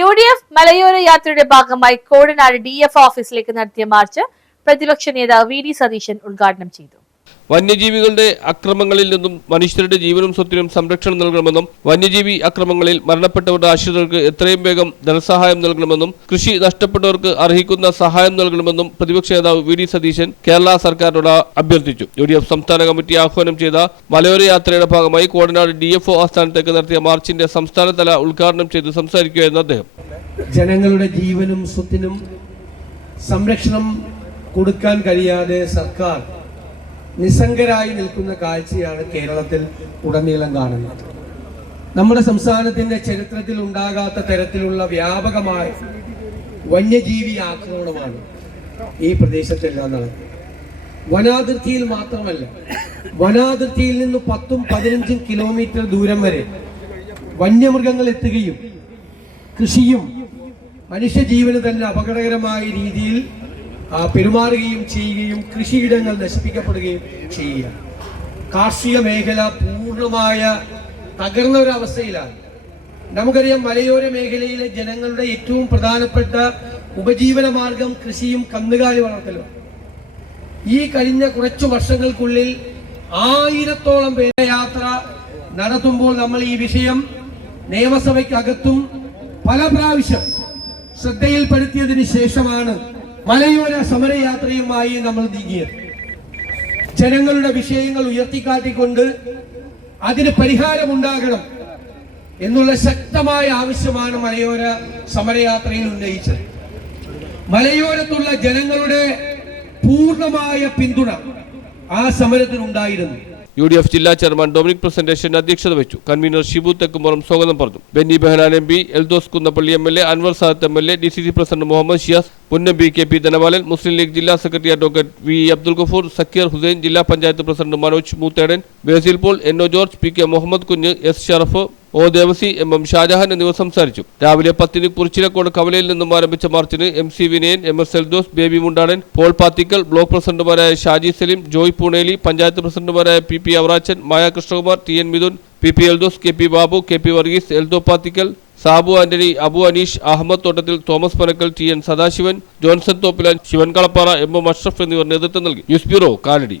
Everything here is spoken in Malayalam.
UDF മലയോര യാത്രയുടെ ഭാഗമായി കോടനാട് DF ഓഫീസിലേക്ക് നടത്തിയ മാർച്ച് പ്രതിപക്ഷ നേതാവ് VD സതീശൻ ഉദ്ഘാടനം ചെയ്തു. വന്യജീവികളുടെ അക്രമങ്ങളിൽ നിന്നും മനുഷ്യരുടെ ജീവനും സ്വത്തിനും സംരക്ഷണം നൽകണമെന്നും വന്യജീവി അക്രമങ്ങളിൽ മരണപ്പെട്ടവരുടെ ആശ്രിതർക്ക് എത്രയും വേഗം ധനസഹായം നൽകണമെന്നും കൃഷി നഷ്ടപ്പെട്ടവർക്ക് അർഹിക്കുന്ന സഹായം നൽകണമെന്നും പ്രതിപക്ഷ നേതാവ് VD സതീശൻ കേരള സർക്കാരിനോട് അഭ്യർത്ഥിച്ചു. UDF സംസ്ഥാന കമ്മിറ്റി ആഹ്വാനം ചെയ്ത മലയോര യാത്രയുടെ ഭാഗമായി കോടനാട് DFO ആസ്ഥാനത്തേക്ക് നടത്തിയ മാർച്ചിന്റെ സംസ്ഥാനതല ഉദ്ഘാടനം ചെയ്ത് സംസാരിക്കുകയായിരുന്നു അദ്ദേഹം. ജനങ്ങളുടെ ജീവനും സ്വത്തിനും സംരക്ഷണം കൊടുക്കാൻ കഴിയാതെ സർക്കാർ നിസ്സംഗരായി നിൽക്കുന്ന കാഴ്ചയാണ് കേരളത്തിൽ ഉടനീളം കാണുന്നത്. നമ്മുടെ സംസ്ഥാനത്തിന്റെ ചരിത്രത്തിൽ ഉണ്ടാകാത്ത തരത്തിലുള്ള വ്യാപകമായ വന്യജീവി ആക്രമണമാണ് ഈ പ്രദേശത്തെല്ലാം നടക്കുന്നത്. വനാതിർത്തിയിൽ മാത്രമല്ല, വനാതിർത്തിയിൽ നിന്ന് 10-15 കിലോമീറ്റർ ദൂരം വരെ വന്യമൃഗങ്ങൾ എത്തുകയും കൃഷിയും മനുഷ്യജീവന് തന്നെ അപകടകരമായ രീതിയിൽ പെരുമാറുകയും ചെയ്യുകയും കൃഷിയിടങ്ങൾ നശിപ്പിക്കപ്പെടുകയും ചെയ്യുക. കാർഷിക മേഖല പൂർണ്ണമായ തകർന്ന ഒരു അവസ്ഥയിലാണ്. നമുക്കറിയാം, മലയോര മേഖലയിലെ ജനങ്ങളുടെ ഏറ്റവും പ്രധാനപ്പെട്ട ഉപജീവന മാർഗം കൃഷിയും കന്നുകാലി വളർത്തലും. ഈ കഴിഞ്ഞ കുറച്ചു വർഷങ്ങൾക്കുള്ളിൽ 1000-ഓളം പേരെ യാത്ര നടത്തുമ്പോൾ നമ്മൾ ഈ വിഷയം നിയമസഭയ്ക്കകത്തും പല പ്രാവശ്യം ശ്രദ്ധയിൽപ്പെടുത്തിയതിന് ശേഷമാണ് മലയോര സമരയാത്രയുമായി നമ്മൾ നീങ്ങിയത്. ജനങ്ങളുടെ വിഷയങ്ങൾ ഉയർത്തിക്കാട്ടിക്കൊണ്ട് അതിന് പരിഹാരമുണ്ടാകണം എന്നുള്ള ശക്തമായ ആവശ്യമാണ് മലയോര സമരയാത്രയിൽ ഉന്നയിച്ചത്. മലയോരത്തുള്ള ജനങ്ങളുടെ പൂർണ്ണമായ പിന്തുണ ആ സമരത്തിനുണ്ടായിരുന്നു. UDF ജില്ലാ ചെയർമാൻ ഡൊമിനിക് പ്രസന്റേഷൻ അധ്യക്ഷത വഹിച്ചു. കൺവീനർ ഷിബു തെക്കുംപുറം സ്വാഗതം പറഞ്ഞു. Benny Behanan MP, Eldhose Kunnappilly MLA, Anwar Sadath MLA, DCC president Muhammad Shiyas, മുൻ MP KP ധനപാലൻ, മുസ്ലിം ലീഗ് ജില്ലാ secretary advocate VE Abdul Gafoor, Sakeer Hussain, ജില്ലാ panchayat president Manoj Moothedan, Basil Paul, NO George, PK Muhammad Kunju, S Sharaf, O Devasi, MM Shah Jahan എന്നിവർ സംസാരിച്ചു. രാവിലെ 10-ന് കുറിച്ചിലക്കോട് കവലയിൽ നിന്നും ആരംഭിച്ച മാർച്ചിന് MC Vinayan, MS Eldhose, Baby Mundadan, Paul Pathikkal, block പ്രസിഡന്റുമാരായ ഷാജി സലീം, ജോയ് പൂണേലി, പഞ്ചായത്ത് പ്രസിഡന്റുമാരായ PP അവറാച്ചൻ, മായ Krishnakumar, TN Mithun, PP Eldhose, KP Babu, KP Varghese, Eldho Pathikkal, Sabu Antony, Abu Aneesh, Ahammed Thottathil, Thomas Panakkal, TN Sadasivan, Johnson Thoppilan, Sivan Kalappara, MM Ashraf എന്നിവർ നേതൃത്വം നൽകി. News bureau, Kalady.